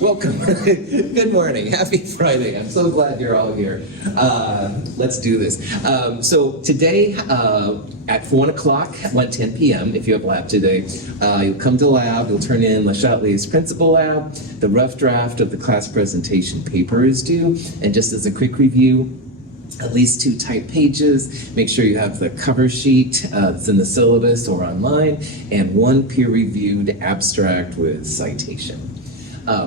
Welcome. Good morning. Happy Friday. I'm so glad you're all here. Let's do this. So today at 1 o'clock, 1:10 p.m., if you have lab today, you'll come to lab, you'll turn in Lashatley's principal lab, the rough draft of the class presentation paper is due, and just as a quick review, at least 2 typed pages. Make sure you have the cover sheet that's in the syllabus or online, and 1 peer-reviewed abstract with citation.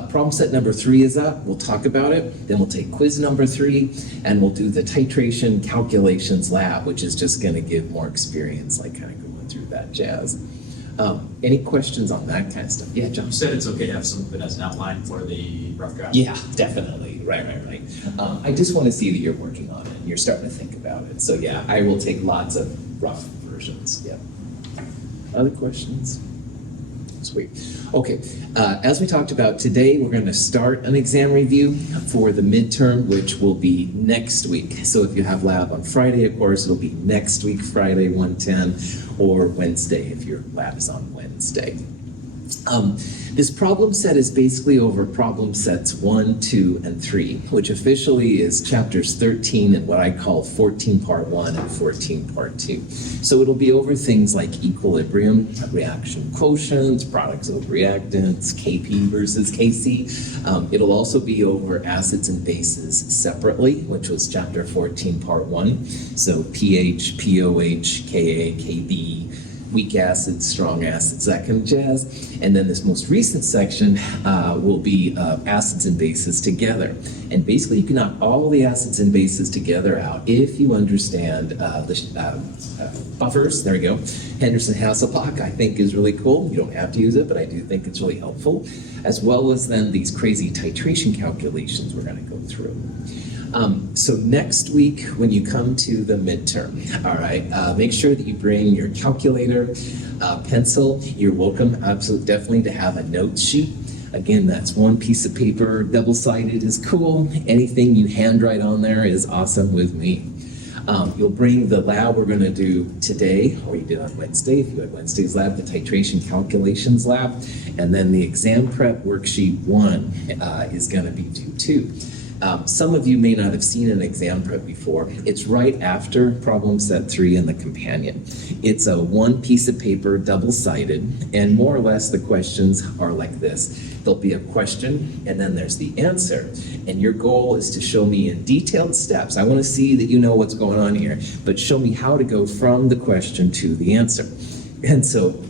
Problem set number 3 is up. We'll talk about it. Then we'll take quiz number 3, and we'll do the titration calculations lab, which is just going to give more experience, like kind of going through that jazz. Any questions on that kind of stuff? Yeah, John? You said it's okay to have some of it as an outline for the rough draft. Yeah, definitely. Right. I just want to see that you're working on it and you're starting to think about it. So yeah, I will take lots of rough versions. Yeah. Other questions? Sweet. Okay, as we talked about today, we're going to start an exam review for the midterm, which will be next week. So if you have lab on Friday, of course, it'll be next week, Friday, 1:10, or Wednesday if your lab is on Wednesday. This problem set is basically over problem sets 1, 2, and 3, which officially is chapters 13 and what I call 14 part 1 and 14 part 2. So it'll be over things like equilibrium, reaction quotients, products of reactants, Kp versus Kc. It'll also be over acids and bases separately, which was chapter 14 part 1. So pH, POH, Ka, Kb, weak acids, strong acids, that kind of jazz. And then this most recent section will be acids and bases together. And basically you can knock all the acids and bases together out if you understand the buffers. There we go. Henderson-Hasselbalch I think is really cool. You don't have to use it, but I do think it's really helpful. As well as then these crazy titration calculations we're going to go through. So next week, when you come to the midterm, all right, make sure that you bring your calculator, pencil. You're welcome, absolutely, definitely, to have a note sheet. Again, that's 1 piece of paper, double-sided is cool. Anything you handwrite on there is awesome with me. You'll bring the lab we're going to do today, or you did on Wednesday, if you had Wednesday's lab, the titration calculations lab, and then the exam prep worksheet 1 is going to be due too. Some of you may not have seen an exam prep before. It's right after problem set 3 in the companion. It's a 1 piece of paper, double-sided, and more or less the questions are like this. There'll be a question, and then there's the answer. And your goal is to show me in detailed steps. I want to see that you know what's going on here, but show me how to go from the question to the answer. And so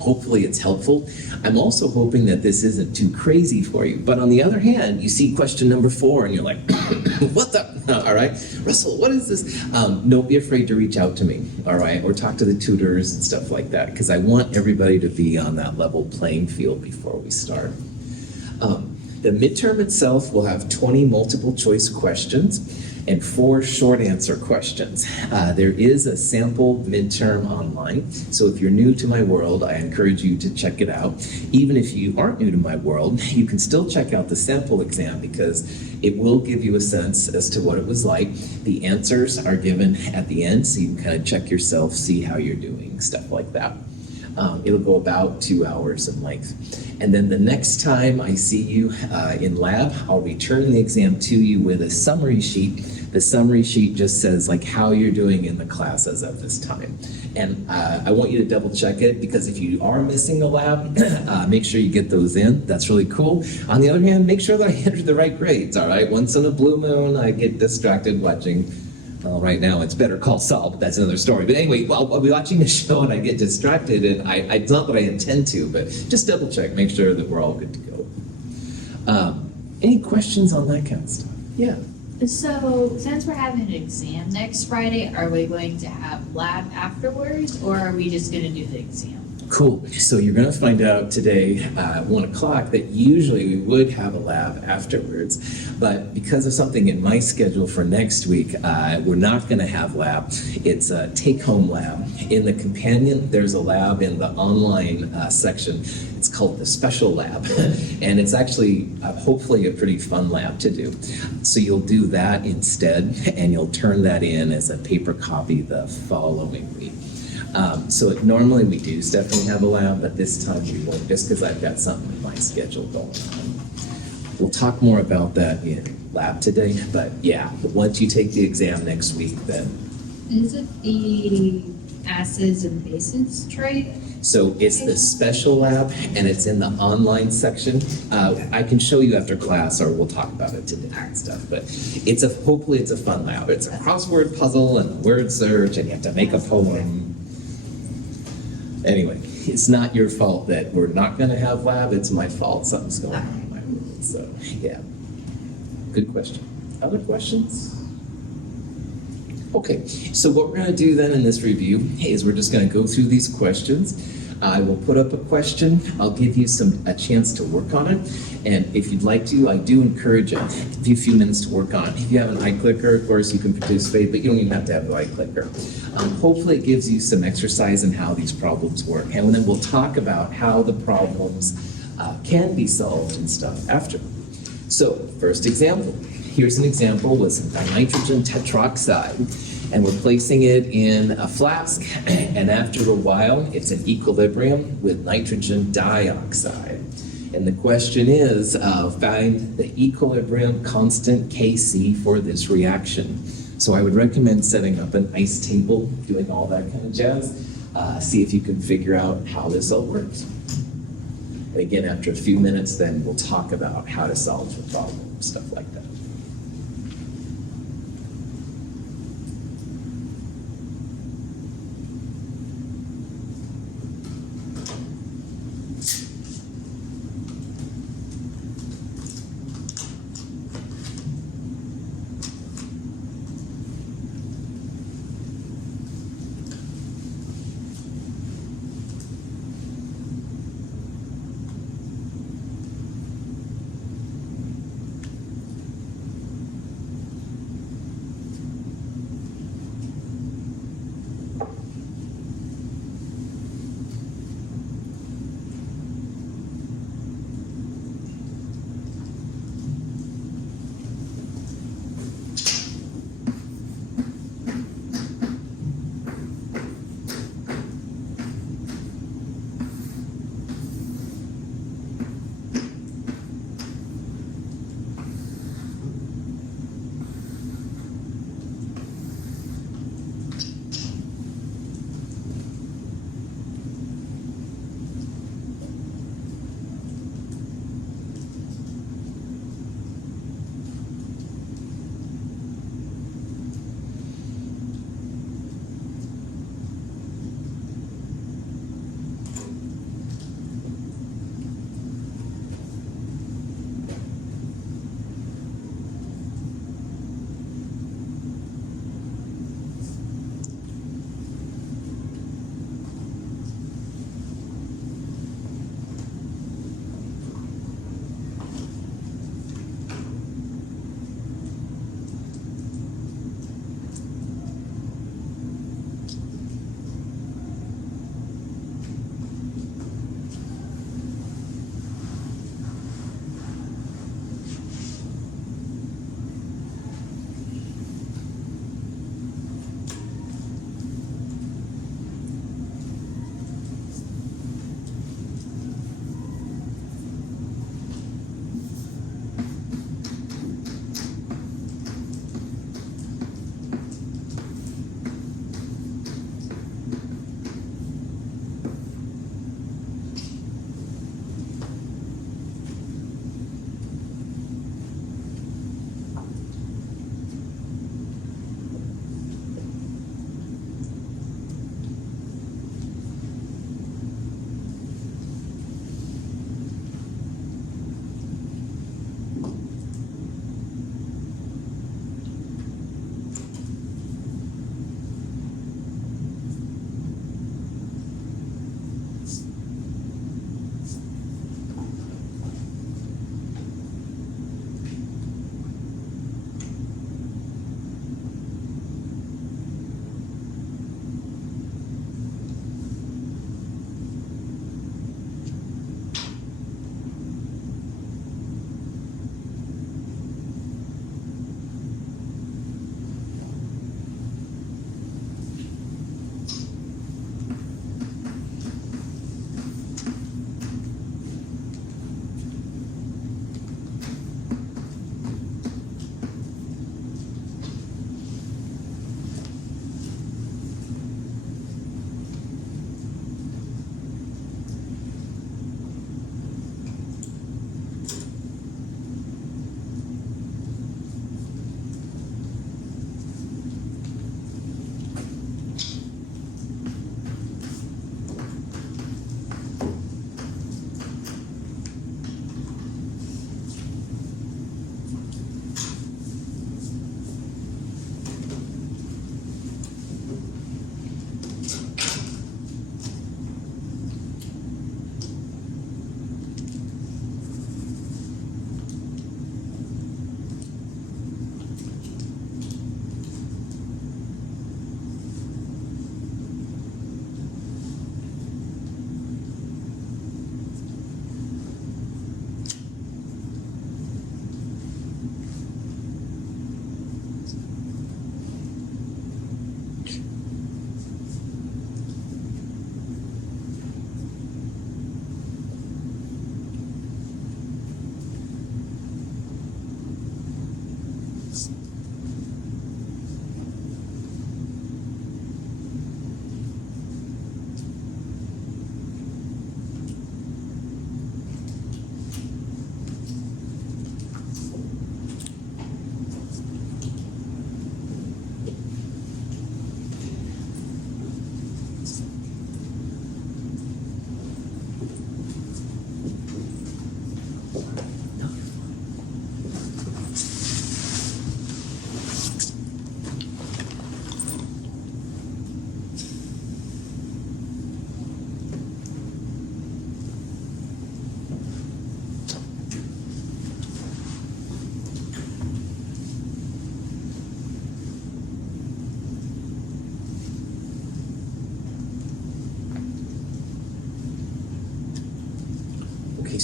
hopefully it's helpful. I'm also hoping that this isn't too crazy for you. But on the other hand, you see question number 4 and you're like, what the? All right, Russell, what is this? Don't be afraid to reach out to me, all right? Or talk to the tutors and stuff like that, because I want everybody to be on that level playing field before we start. The midterm itself will have 20 multiple choice questions and 4 short answer questions. There is a sample midterm online, so if you're new to my world, I encourage you to check it out. Even if you aren't new to my world, you can still check out the sample exam because it will give you a sense as to what it was like. The answers are given at the end, so you can kind of check yourself, see how you're doing, stuff like that. It'll go about 2 hours in length. And then the next time I see you in lab, I'll return the exam to you with a summary sheet. The summary sheet just says like how you're doing in the class as of this time. And I want you to double check it because if you are missing a lab, make sure you get those in. That's really cool. On the other hand, make sure that I enter the right grades, all right? Once in a blue moon, I get distracted watching. Well, right now it's Better Call Saul, but that's another story. But anyway, I'll be watching the show and I get distracted, and it's not that I intend to, but just double check, make sure that we're all good to go. Any questions on that kind of stuff? Yeah. So, since we're having an exam next Friday, are we going to have lab afterwards, or are we just going to do the exam? Cool. So you're going to find out today at 1 o'clock that usually we would have a lab afterwards, but because of something in my schedule for next week, we're not going to have lab. It's a take-home lab. In the companion, there's a lab in the online section. It's called the special lab, and it's actually hopefully a pretty fun lab to do. So you'll do that instead, and you'll turn that in as a paper copy the following week. So normally we do definitely have a lab, but this time we won't, just because I've got something in my schedule going We'll talk more about that in lab today, but yeah, once you take the exam next week, then. Is it the acids and bases trait? So it's the special lab, and it's in the online section. I can show you after class, or we'll talk about it today and stuff, but hopefully it's a fun lab. It's a crossword puzzle and a word search, and you have to make a poem. Anyway, it's not your fault that we're not gonna have lab, it's my fault, something's going on in my room, so, yeah. Good question. Other questions? Okay, so what we're gonna do then in this review is we're just gonna go through these questions. I will put up a question, I'll give you a chance to work on it, and if you'd like to, I do encourage you, give you a few minutes to work on it. If you have an iClicker, of course, you can participate, but you don't even have to have the iClicker. Hopefully it gives you some exercise in how these problems work, and then we'll talk about how the problems can be solved and stuff after. So, first example. Here's an example with some nitrogen tetroxide, and we're placing it in a flask, and after a while, it's in equilibrium with nitrogen dioxide. And the question is, find the equilibrium constant Kc for this reaction. So I would recommend setting up an ice table, doing all that kind of jazz, see if you can figure out how this all works. And again, after a few minutes, then we'll talk about how to solve the problem, stuff like that.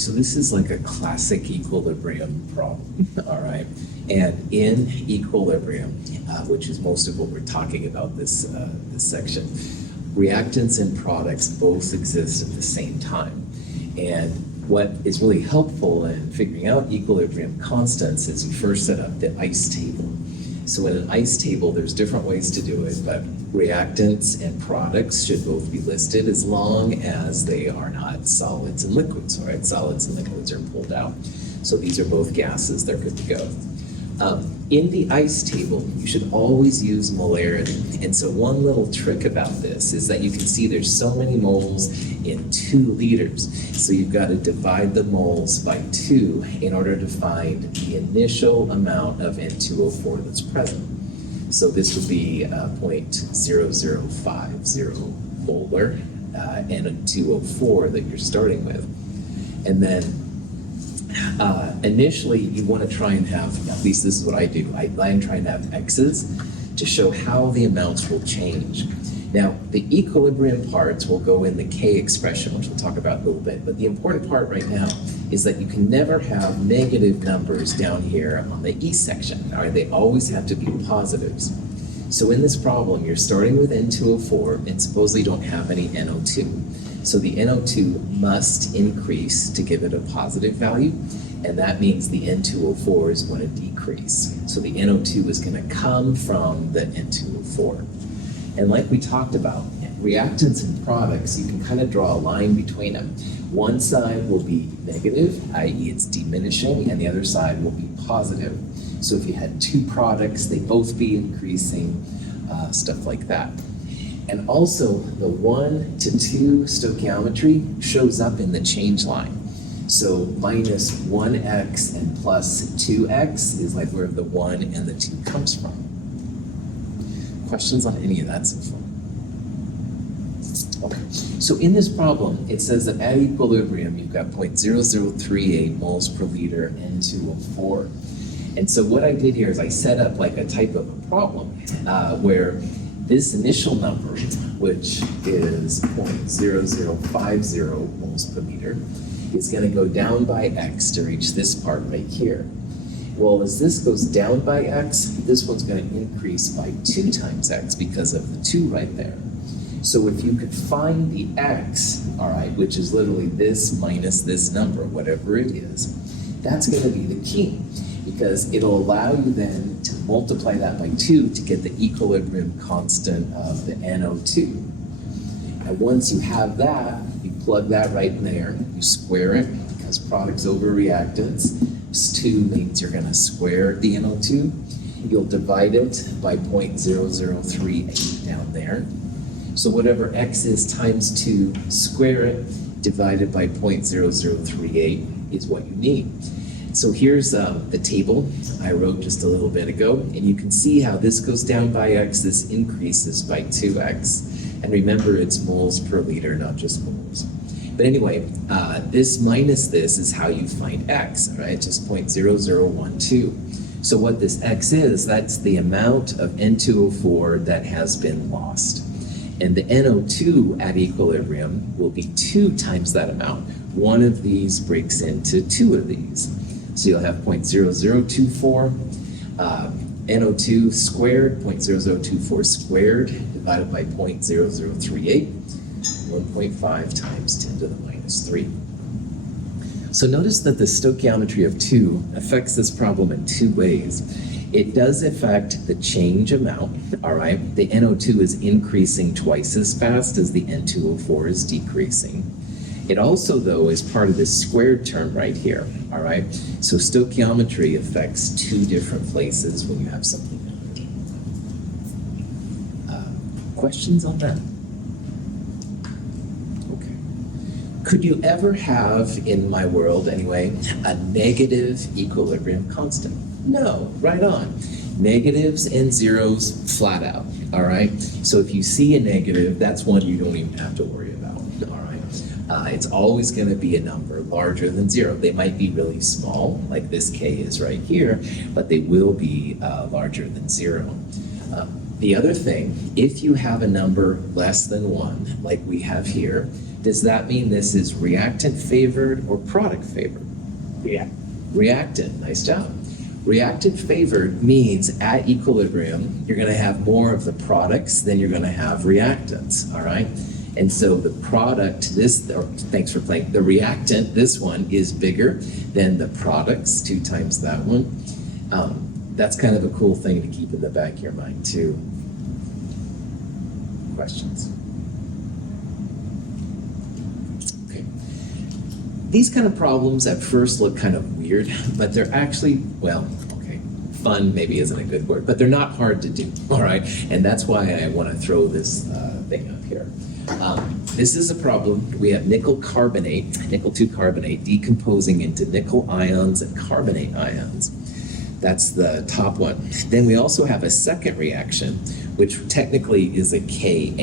so this is like a classic equilibrium problem, all right? And in equilibrium, which is most of what we're talking about this section, reactants and products both exist at the same time. And what is really helpful in figuring out equilibrium constants is you first set up the ICE table. So in an ICE table, there's different ways to do it, but reactants and products should both be listed as long as they are not solids and liquids, all right? Solids and liquids are pulled out. So these are both gases, they're good to go. In the ICE table, you should always use molarity. And so one little trick about this is that you can see there's so many moles in 2 liters. So you've got to divide the moles by 2 in order to find the initial amount of N2O4 that's present. So this would be 0.0050 molar N2O4 that you're starting with. And then initially, you want to try and have, at least this is what I do, I try and have X's to show how the amounts will change. Now, the equilibrium parts will go in the K expression, which we'll talk about in a little bit, but the important part right now is that you can never have negative numbers down here on the E section, all right? They always have to be positives. So in this problem, you're starting with N2O4 and supposedly don't have any NO2. So the NO2 must increase to give it a positive value, and that means the N2O4 is going to decrease. So the NO2 is going to come from the N2O4. And like we talked about, reactants and products, you can kind of draw a line between them. One side will be negative, i.e. it's diminishing, and the other side will be positive. So if you had 2 products, they'd both be increasing, stuff like that. And also, the 1 to 2 stoichiometry shows up in the change line. So minus 1x and plus 2x is like where the 1 and the 2 comes from. Questions on any of that so far? Okay, so in this problem, it says that at equilibrium, you've got 0.0038 moles per liter N2O4. And so what I did here is I set up like a type of a problem where this initial number, which is 0.0050 moles per liter, is going to go down by x to reach this part right here. Well, as this goes down by x, this one's going to increase by 2 times x because of the 2 right there. So if you could find the x, all right, which is literally this minus this number, whatever it is, that's going to be the key, because it'll allow you then to multiply that by 2 to get the equilibrium constant of the NO2. And once you have that, you plug that right in there, you square it, because products over reactants, 2 means you're going to square the NO2. You'll divide it by 0.0038 down there. So whatever x is times 2, square it, divided by 0.0038 is what you need. So here's the table I wrote just a little bit ago, and you can see how this goes down by x, this increases by 2x. And remember, it's moles per liter, not just moles. But anyway, this minus this is how you find x, all right? Just 0.0012. So what this x is, that's the amount of N2O4 that has been lost. And the NO2 at equilibrium will be 2 times that amount. One of these breaks into 2 of these. So you'll have 0.0024 NO2 squared, 0.0024 squared, divided by 0.0038, 1.5 times 10 to the minus 3. So notice that the stoichiometry of 2 affects this problem in 2 ways. It does affect the change amount, all right? The NO2 is increasing twice as fast as the N2O4 is decreasing. It also, though, is part of this squared term right here, all right? So stoichiometry affects 2 different places when you have something. Questions on that? Okay. Could you ever have, in my world anyway, a negative equilibrium constant? No, right on. Negatives and zeros flat out, all right? So if you see a negative, that's one you don't even have to worry about, all right? It's always going to be a number larger than 0. They might be really small, like this k is right here, but they will be larger than 0. The other thing, if you have a number less than 1, like we have here, Does that mean this is reactant favored or product favored? Yeah. Reactant, nice job. Reactant favored means at equilibrium, you're gonna have more of the products than you're gonna have reactants, all right? And so the product, thanks for playing, the reactant, this one, is bigger than the products, 2 times that one. That's kind of a cool thing to keep in the back of your mind too. Questions? Okay. These kind of problems at first look kind of weird, but they're actually, well, okay, fun maybe isn't a good word, but they're not hard to do, all right? And that's why I want to throw this thing up here. This is a problem. We have nickel carbonate, nickel 2 carbonate, decomposing into nickel ions and carbonate ions. That's the top one. Then we also have a second reaction, which technically is a Ka.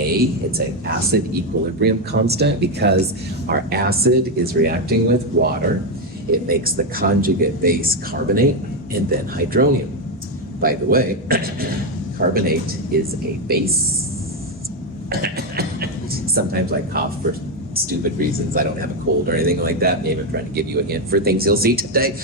It's an acid equilibrium constant because our acid is reacting with water. It makes the conjugate base carbonate and then hydronium. By the way, carbonate is a base. Sometimes I cough for stupid reasons. I don't have a cold or anything like that. Maybe I'm trying to give you a hint for things you'll see today.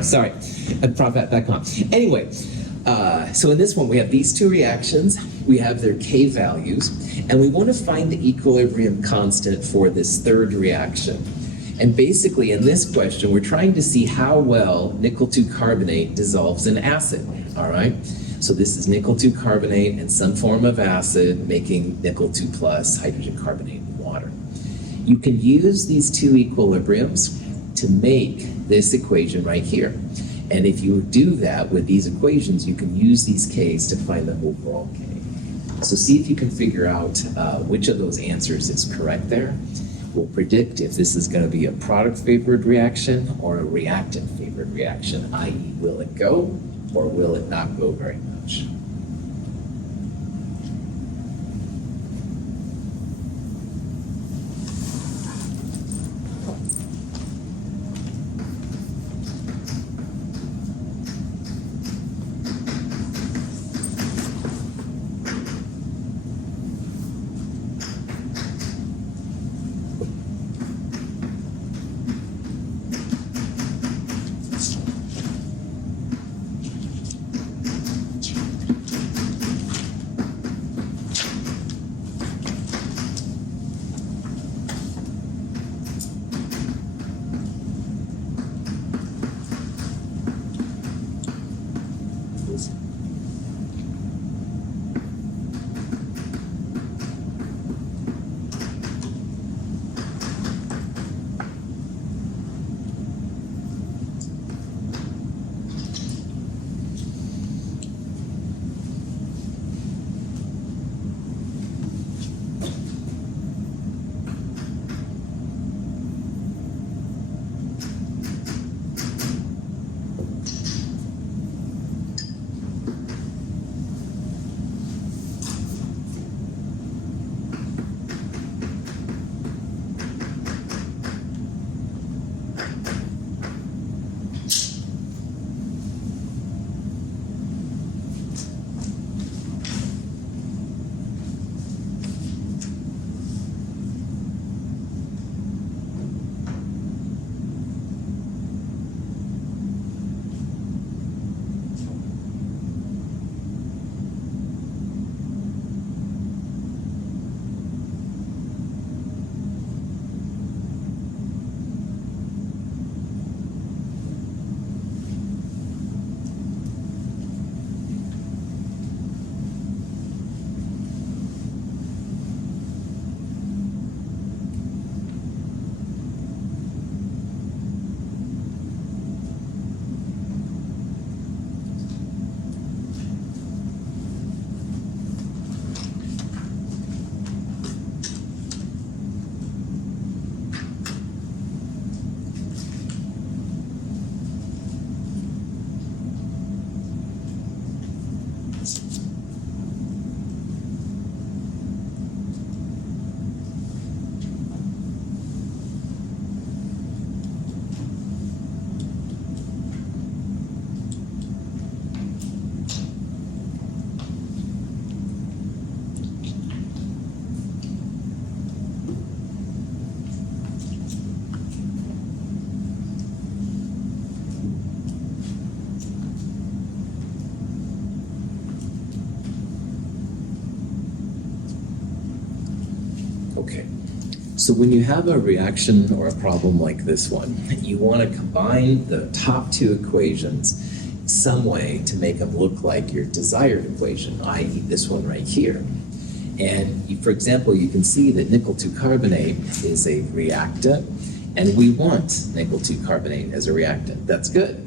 Sorry, at profat.com. Anyway, so in this one, we have these 2 reactions. We have their K values, and we want to find the equilibrium constant for this third reaction. And basically, in this question, we're trying to see how well nickel 2 carbonate dissolves in acid, all right? So this is nickel 2 carbonate and some form of acid making nickel 2 plus hydrogen carbonate and water. You can use these 2 equilibriums to make this equation right here. And if you do that with these equations, you can use these K's to find the overall K. So see if you can figure out which of those answers is correct there. We'll predict if this is going to be a product favored reaction or a reactant favored reaction, i.e. will it go or will it not go very much? So when you have a reaction or a problem like this one, you want to combine the top two equations some way to make them look like your desired equation, i.e. this one right here. And for example, you can see that nickel 2 carbonate is a reactant, and we want nickel 2 carbonate as a reactant. That's good.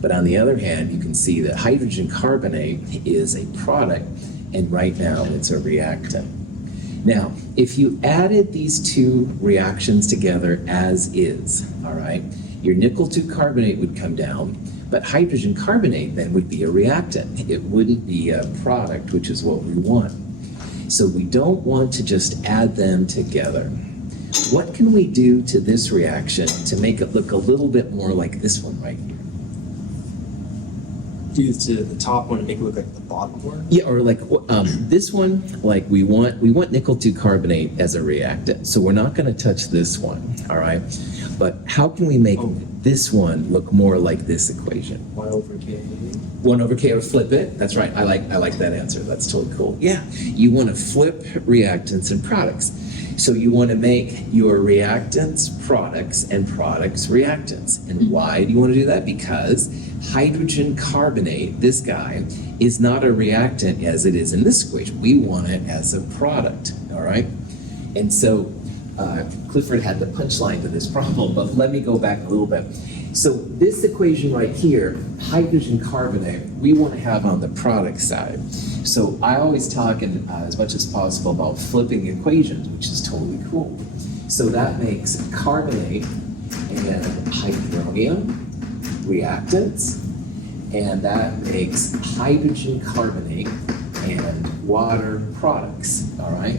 But on the other hand, you can see that hydrogen carbonate is a product, and right now it's a reactant. Now, if you added these two reactions together as is, all right, your nickel 2 carbonate would come down, but hydrogen carbonate then would be a reactant. It wouldn't be a product, which is what we want. So we don't want to just add them together. What can we do to this reaction to make it look a little bit more like this one right here? Do to the top one and make it look like the bottom one? Yeah, or like this one, like we want nickel 2 carbonate as a reactant. So we're not going to touch this one, all right? But how can we make this one look more like this equation? 1 over K. 1 over K, or flip it. That's right. I like that answer. That's totally cool. Yeah, you want to flip reactants and products. So you want to make your reactants products and products reactants. And why do you want to do that? Because hydrogen carbonate, this guy, is not a reactant as it is in this equation. We want it as a product, all right? And so Clifford had the punchline to this problem, but let me go back a little bit. So this equation right here, hydrogen carbonate, we want to have on the product side. So I always talk as much as possible about flipping equations, which is totally cool. So that makes carbonate and hydronium reactants, and that makes hydrogen carbonate and water products, all right?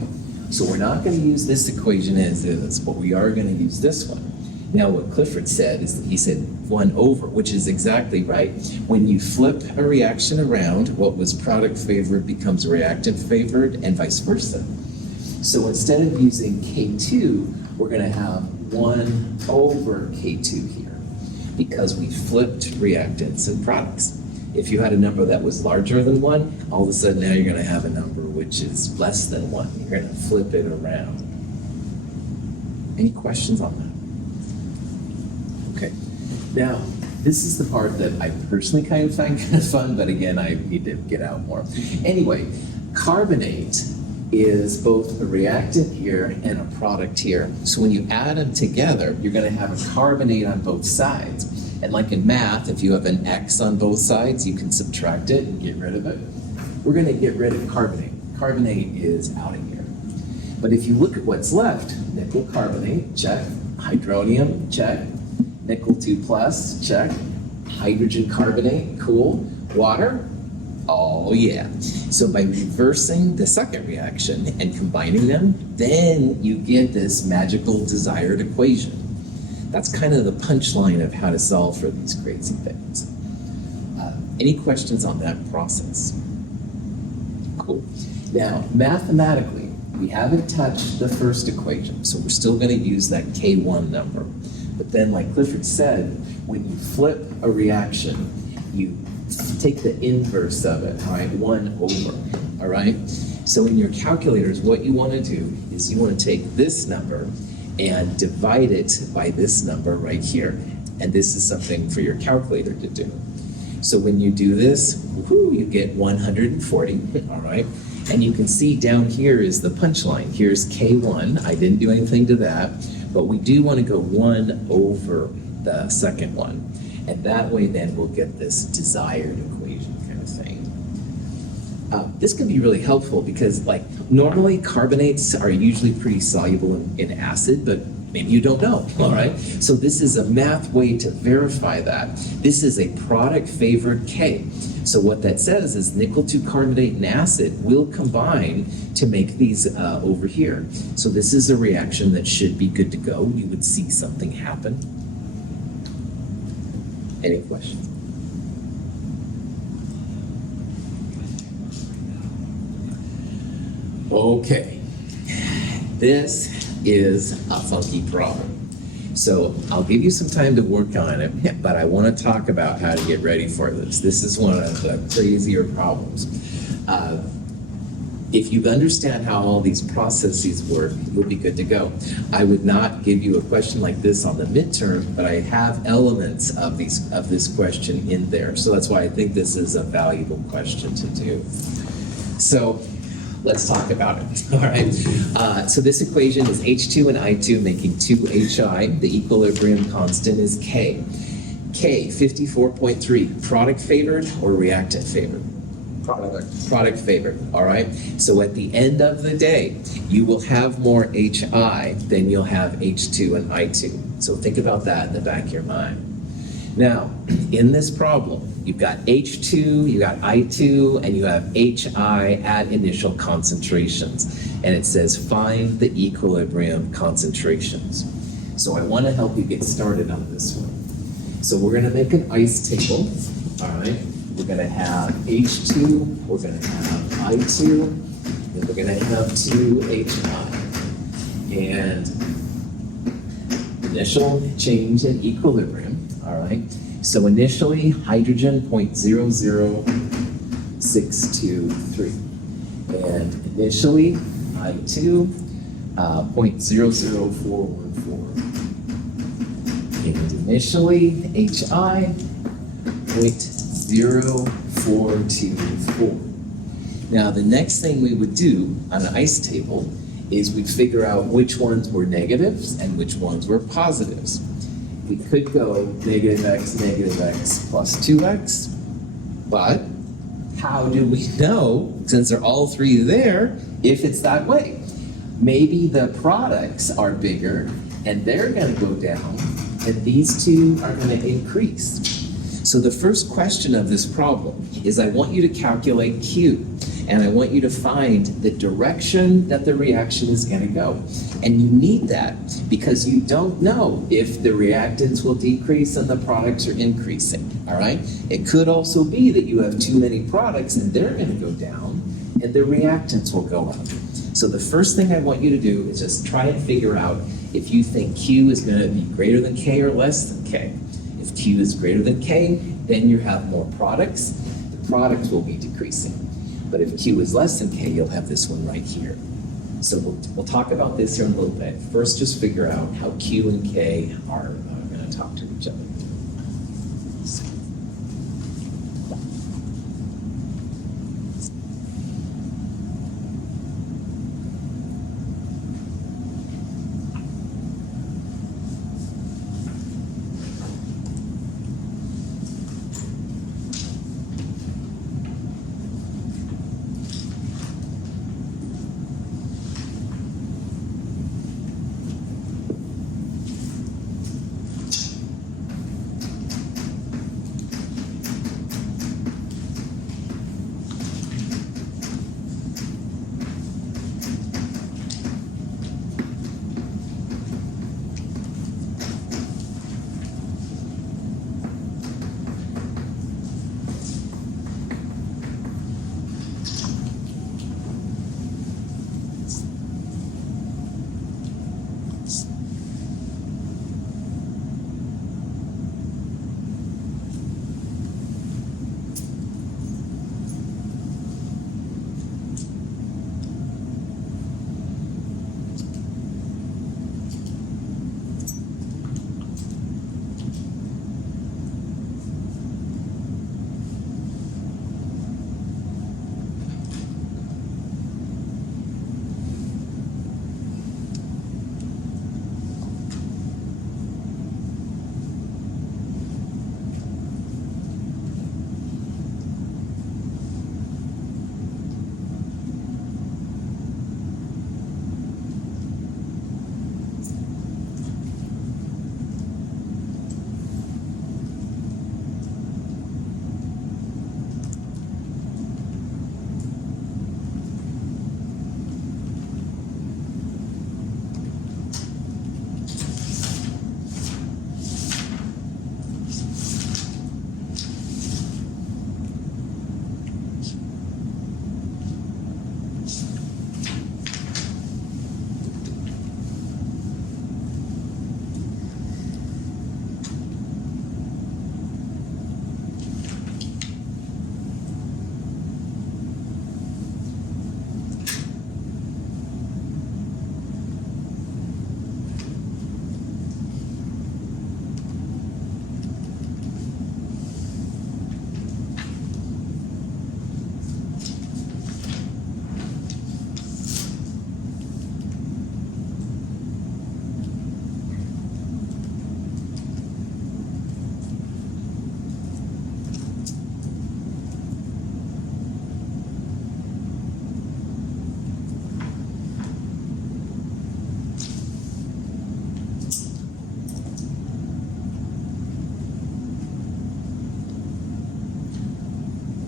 So we're not going to use this equation as is, but we are going to use this one. Now what Clifford said is that he said 1 over, which is exactly right. When you flip a reaction around, what was product favored becomes reactant favored, and vice versa. So instead of using K2, we're going to have 1 over K2 here, because we flipped reactants and products. If you had a number that was larger than 1, all of a sudden now you're going to have a number which is less than 1. You're going to flip it around. Any questions on that? Okay. Now, this is the part that I personally kind of find kind of fun, but again, I need to get out more. Anyway, carbonate is both a reactant here and a product here. So when you add them together, you're going to have a carbonate on both sides. And like in math, if you have an X on both sides, you can subtract it and get rid of it. We're going to get rid of carbonate. Carbonate is out of here. But if you look at what's left, nickel carbonate, check. Hydronium, check. Nickel 2 plus, check. Hydrogen carbonate, cool. Water, oh yeah. So by reversing the second reaction and combining them, then you get this magical desired equation. That's kind of the punchline of how to solve for these crazy things. Any questions on that process? Cool. Now, mathematically, we haven't touched the first equation, so we're still going to use that K1 number. But then, like Clifford said, when you flip a reaction, you take the inverse of it, all right, 1 over, all right? So in your calculators, what you want to do is you want to take this number and divide it by this number right here. And this is something for your calculator to do. So when you do this, whoo, you get 140, all right? And you can see down here is the punchline. Here's K1. I didn't do anything to that, but we do want to go 1 over the second one. And that way then we'll get this desired equation kind of thing. This can be really helpful because like normally carbonates are usually pretty soluble in acid, but maybe you don't know, all right? So this is a math way to verify that. This is a product favored K. So what that says is nickel 2 carbonate and acid will combine to make these over here. So this is a reaction that should be good to go. You would see something happen. Any questions? Okay, this is a funky problem. So I'll give you some time to work on it, but I want to talk about how to get ready for this. This is one of the crazier problems. If you understand how all these processes work, you'll be good to go. I would not give you a question like this on the midterm, but I have elements of this question in there. So that's why I think this is a valuable question to do. So let's talk about it. All right. So this equation is H2 and I2 making 2HI. The equilibrium constant is K. K, 54.3. Product favored or reactant favored? Product favored, all right? So at the end of the day, you will have more HI than you'll have H2 and I2. So think about that in the back of your mind. Now, in this problem, you've got H2, you got I2, and you have HI at initial concentrations. And it says find the equilibrium concentrations. So I want to help you get started on this one. So we're going to make an ice table, all right? We're going to have H2, we're going to have I2, and we're going to have 2HI. And initial change in equilibrium, all right? So initially, hydrogen 0.00623. And initially, I2, 0.00414. And initially, HI, 0.0424. Now, the next thing we would do on an ice table is we'd figure out which ones were negatives and which ones were positives. We could go negative x plus 2x, but how do we know, since they're all three there, if it's that way? Maybe the products are bigger and they're going to go down, and these two are going to increase. So the first question of this problem is I want you to calculate Q, and I want you to find the direction that the reaction is going to go. And you need that because you don't know if the reactants will decrease and the products are increasing, all right? It could also be that you have too many products and they're going to go down and the reactants will go up. So the first thing I want you to do is just try and figure out if you think Q is going to be greater than K or less than K. If Q is greater than K, then you have more products. The products will be decreasing. But if Q is less than K, you'll have this one right here. So we'll talk about this here in a little bit. First, just figure out how Q and K are going to talk to each other.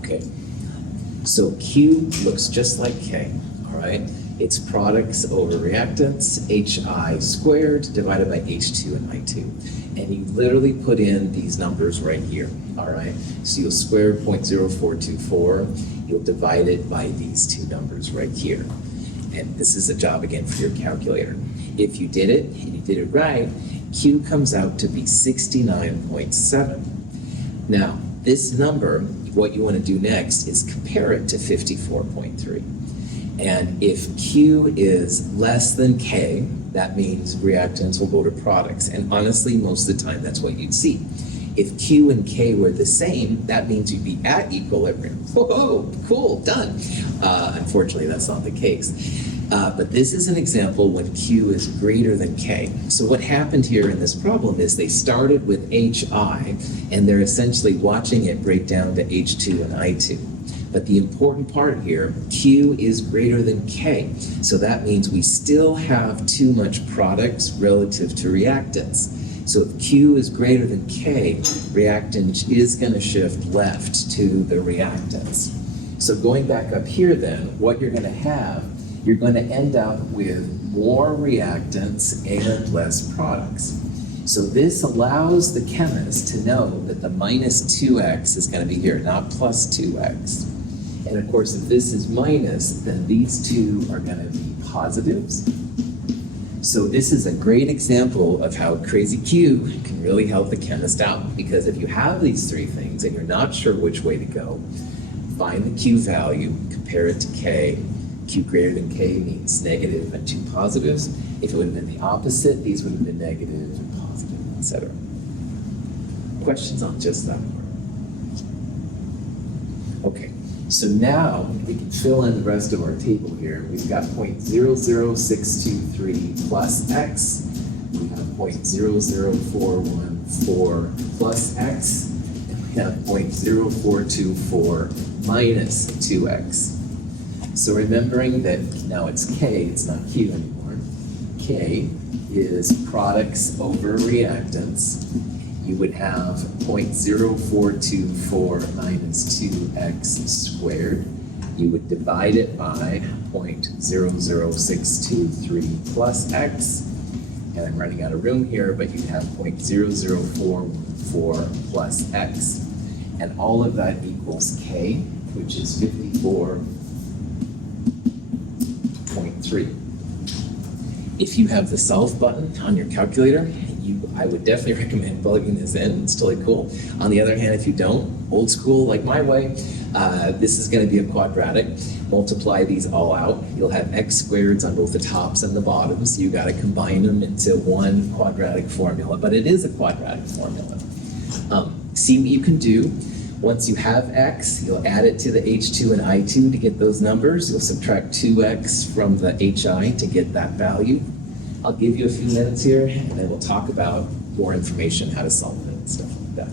Okay. So Q looks just like K, all right? It's products over reactants, HI squared divided by H2 and I2. And you literally put in these numbers right here, all right? So you'll square 0.0424, you'll divide it by these two numbers right here. And this is a job again for your calculator. If you did it, and you did it right, Q comes out to be 69.7. Now, this number, what you want to do next is compare it to 54.3. And if Q is less than K, that means reactants will go to products. And honestly, most of the time, that's what you'd see. If Q and K were the same, that means you'd be at equilibrium. Whoa, cool, done. Unfortunately, that's not the case. But this is an example when Q is greater than K. So what happened here in this problem is they started with HI, and they're essentially watching it break down to H2 and I2. But the important part here, Q is greater than K. So that means we still have too much products relative to reactants. So if Q is greater than K, reactant is going to shift left to the reactants. So going back up here then, what you're going to have, you're going to end up with more reactants and less products. So this allows the chemist to know that the minus 2x is going to be here, not plus 2x. And of course, if this is minus, then these two are going to be positives. So this is a great example of how crazy Q can really help the chemist out. Because if you have these three things and you're not sure which way to go, find the Q value, compare it to K. Q greater than K means negative and two positives. If it would have been the opposite, these would have been negative and positive, etc. Questions on just that part? Okay. So now we can fill in the rest of our table here. We've got 0.00623 plus x. We have 0.00414 plus x. And we have 0.0424 minus 2x. So remembering that now it's K, it's not Q anymore. K is products over reactants. You would have 0.0424 minus 2x squared. You would divide it by 0.00623 plus x. And I'm running out of room here, but you'd have 0.00414 plus x. And all of that equals K, which is 54.3. If you have the solve button on your calculator, I would definitely recommend plugging this in. It's totally cool. On the other hand, if you don't, old school like my way, this is going to be a quadratic. Multiply these all out. You'll have x squareds on both the tops and the bottoms. So you got to combine them into one quadratic formula, but it is a quadratic formula. See what you can do. Once you have x, you'll add it to the H2 and I2 to get those numbers. You'll subtract 2x from the HI to get that value. I'll give you a few minutes here, and then we'll talk about more information, how to solve it and stuff like that.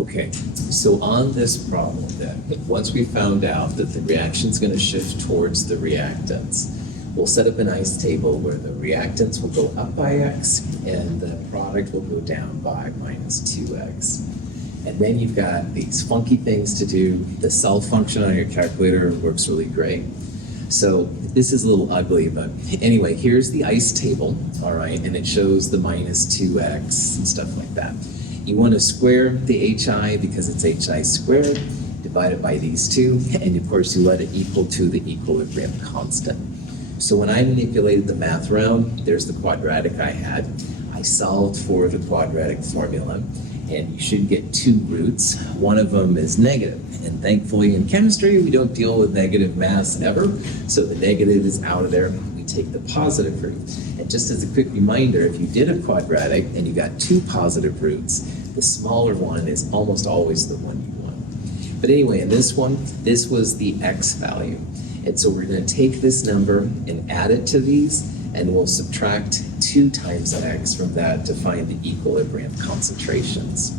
Okay, so on this problem then, once we found out that the reaction's gonna shift towards the reactants, we'll set up an ice table where the reactants will go up by x and the product will go down by minus 2x. And then you've got these funky things to do. The self function on your calculator works really great. So this is a little ugly, but anyway, here's the ice table, all right, and it shows the minus 2x and stuff like that. You want to square the hi because it's hi squared, divide it by these two, and of course you let it equal to the equilibrium constant. So when I manipulated the math around, there's the quadratic I had. I solved for the quadratic formula, and you should get two roots. One of them is negative, and thankfully in chemistry we don't deal with negative mass ever, so the negative is out of there. We take the positive root. And just as a quick reminder, if you did a quadratic and you got two positive roots, the smaller one is almost always the one you want. But anyway, in this one, this was the x value. And so we're going to take this number and add it to these, and we'll subtract 2 times x from that to find the equilibrium concentrations.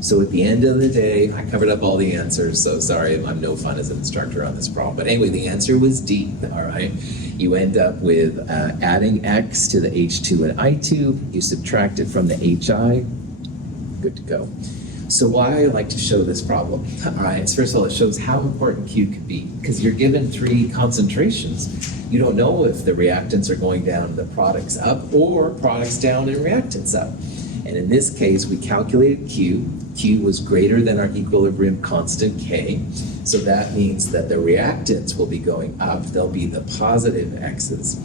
So at the end of the day, I covered up all the answers, so sorry, I'm no fun as an instructor on this problem. But anyway, the answer was D, all right? You end up with adding x to the H2 and I2, you subtract it from the HI, good to go. So why I like to show this problem, all right, so first of all, it shows how important Q could be, because you're given 3 concentrations. You don't know if the reactants are going down and the products up, or products down and reactants up. And in this case, we calculated Q. Q was greater than our equilibrium constant K. So that means that the reactants will be going up. They'll be the positive X's.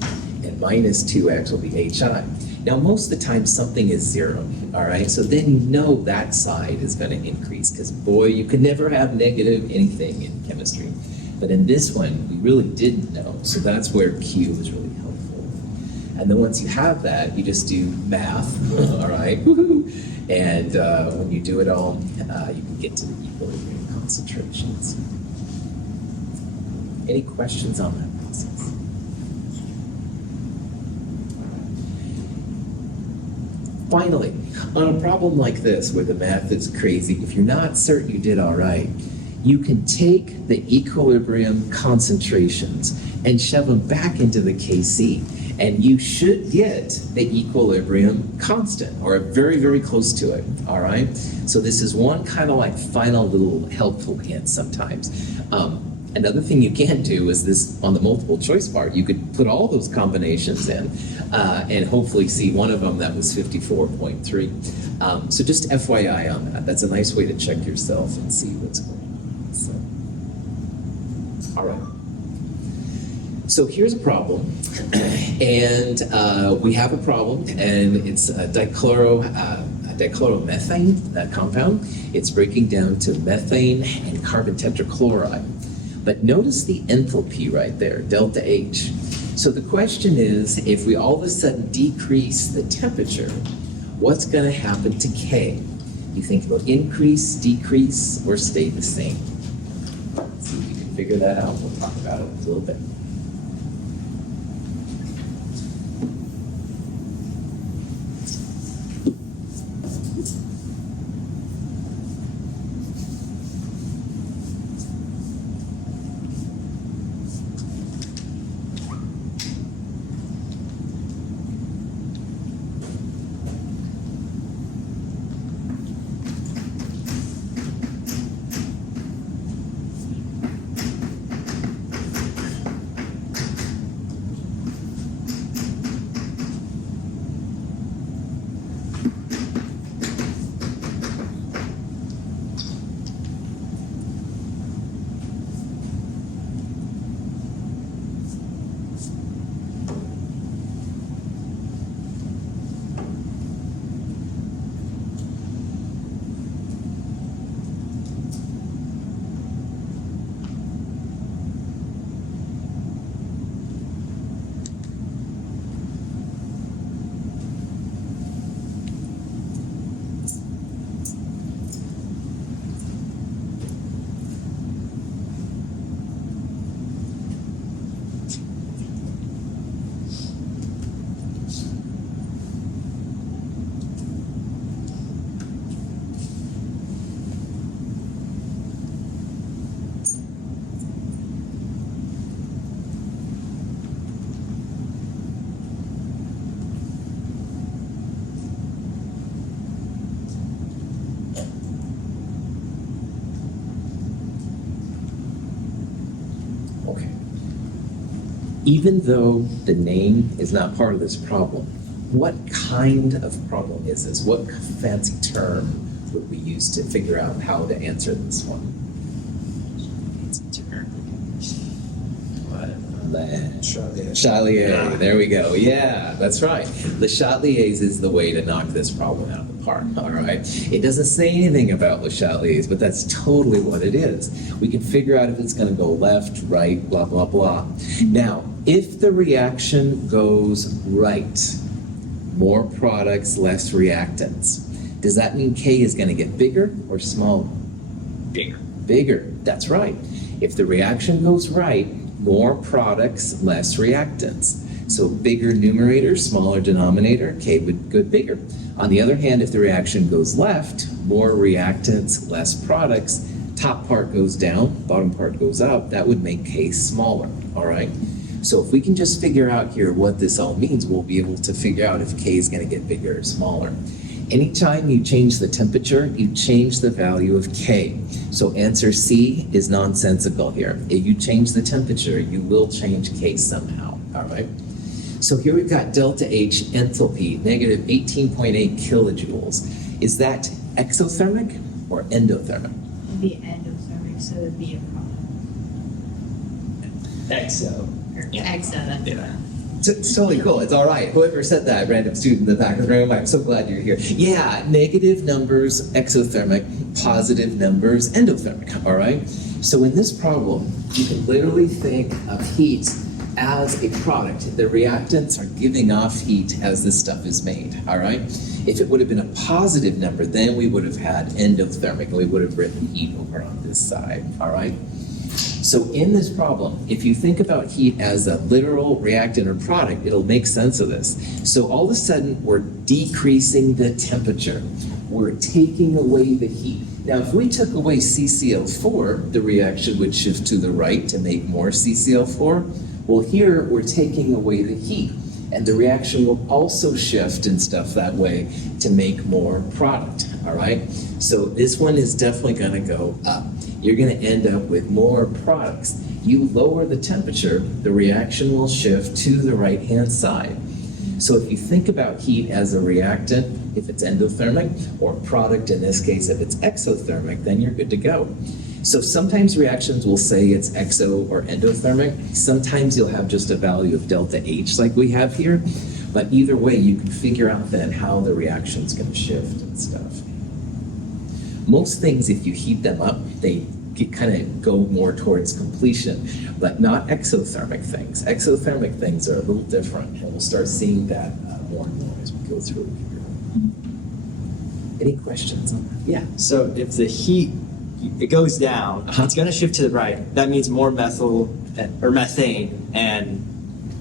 And minus 2X will be HI. Now, most of the time, something is 0. All right? So then you know that side is going to increase. Because, boy, you can never have negative anything in chemistry. But in this one, we really didn't know. So that's where Q is really helpful. And then once you have that, you just do math, all right, woohoo. And when you do it all, you can get to the equilibrium concentrations. Any questions on that process? Finally, on a problem like this where the math is crazy, if you're not certain you did all right, you can take the equilibrium concentrations and shove them back into the KC. And you should get the equilibrium constant, or very, very close to it, all right? So this is one kind of like final little helpful hint sometimes. Another thing you can do is this on the multiple choice part. You could put all those combinations in and hopefully see one of them that was 54.3. So just FYI on that. That's a nice way to check yourself and see what's going on. So, all right. So here's a problem, and we have a problem, and it's a dichloromethane, that compound. It's breaking down to methane and carbon tetrachloride. But notice the enthalpy right there, delta H. So the question is, if we all of a sudden decrease the temperature, what's going to happen to K? You think it'll increase, decrease, or stay the same? Let's see if we can figure that out. We'll talk about it in a little bit. even though the name is not part of this problem, what kind of problem is this? What fancy term would we use to figure out how to answer this one? Chatelier, there we go. Yeah, that's right. Le Chatelier's is the way to knock this problem out of the park, all right? It doesn't say anything about Le Chatelier's, but that's totally what it is. We can figure out if it's gonna go left, right, blah, blah, blah. Now, if the reaction goes right, more products, less reactants, does that mean K is gonna get bigger or smaller? Bigger. Bigger, that's right. If the reaction goes right, more products, less reactants. So bigger numerator, smaller denominator, K would go bigger. On the other hand, if the reaction goes left, more reactants, less products, top part goes down, bottom part goes up, that would make K smaller, all right? So if we can just figure out here what this all means, we'll be able to figure out if K is gonna get bigger or smaller. Anytime you change the temperature, you change the value of K. So answer C is nonsensical here. If you change the temperature, you will change K somehow, all right? So here we've got delta H enthalpy, negative 18.8 kilojoules. Is that exothermic or endothermic? It'd be endothermic, so it'd be a problem. XO. Or Yeah. exa. Yeah. It's totally cool. It's all right. Whoever said that, random student in the back of the room, I'm so glad you're here. Yeah, negative numbers, exothermic, positive numbers, endothermic, all right? So in this problem, you can literally think of heat as a product. The reactants are giving off heat as this stuff is made, all right? If it would have been a positive number, then we would have had endothermic, and we would have written heat over on this side, all right? So in this problem, if you think about heat as a literal reactant or product, it'll make sense of this. So all of a sudden, we're decreasing the temperature. We're taking away the heat. Now, if we took away CCl4, the reaction would shift to the right to make more CCl4. Well, here, we're taking away the heat. And the reaction will also shift and stuff that way to make more product, all right? So this one is definitely gonna go up. You're gonna end up with more products. You lower the temperature, the reaction will shift to the right-hand side. So if you think about heat as a reactant, if it's endothermic, or product in this case, if it's exothermic, then you're good to go. So sometimes reactions will say it's exo or endothermic. Sometimes you'll have just a value of delta H like we have here. But either way, you can figure out then how the reaction's gonna shift and stuff. Most things, if you heat them up, they kind of go more towards completion, but not exothermic things. Exothermic things are a little different, and we'll start seeing that more and more as we go through here. Any questions on that? Yeah. So if the heat, it goes down, it's gonna shift to the right. That means more methyl, or methane, and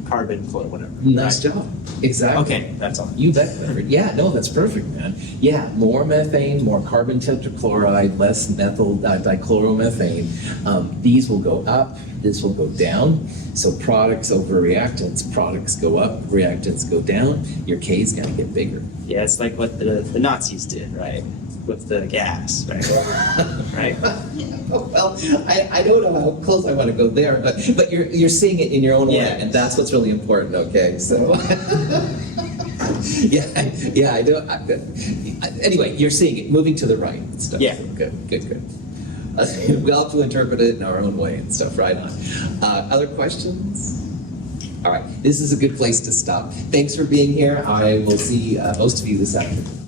carbon, whatever. Nice right? job. Exactly. Okay, that's all. You bet. Yeah, no, that's perfect, man. Yeah, more methane, more carbon tetrachloride, less methyl dichloromethane. These will go up, this will go down. So products over reactants, products go up, reactants go down. Your K is gonna get bigger. Yeah, it's like what the Nazis did, right? With the gas, right? Right? Well, I don't know how close I want to go there, but you're seeing it in your own Yeah. way, and that's what's really important. Okay, so yeah, I do. Anyway, you're seeing it moving to the right and stuff. Yeah. So good. We all have to interpret it in our own way and stuff. Right on. Other questions? All right, this is a good place to stop. Thanks for being here. I will see most of you this afternoon.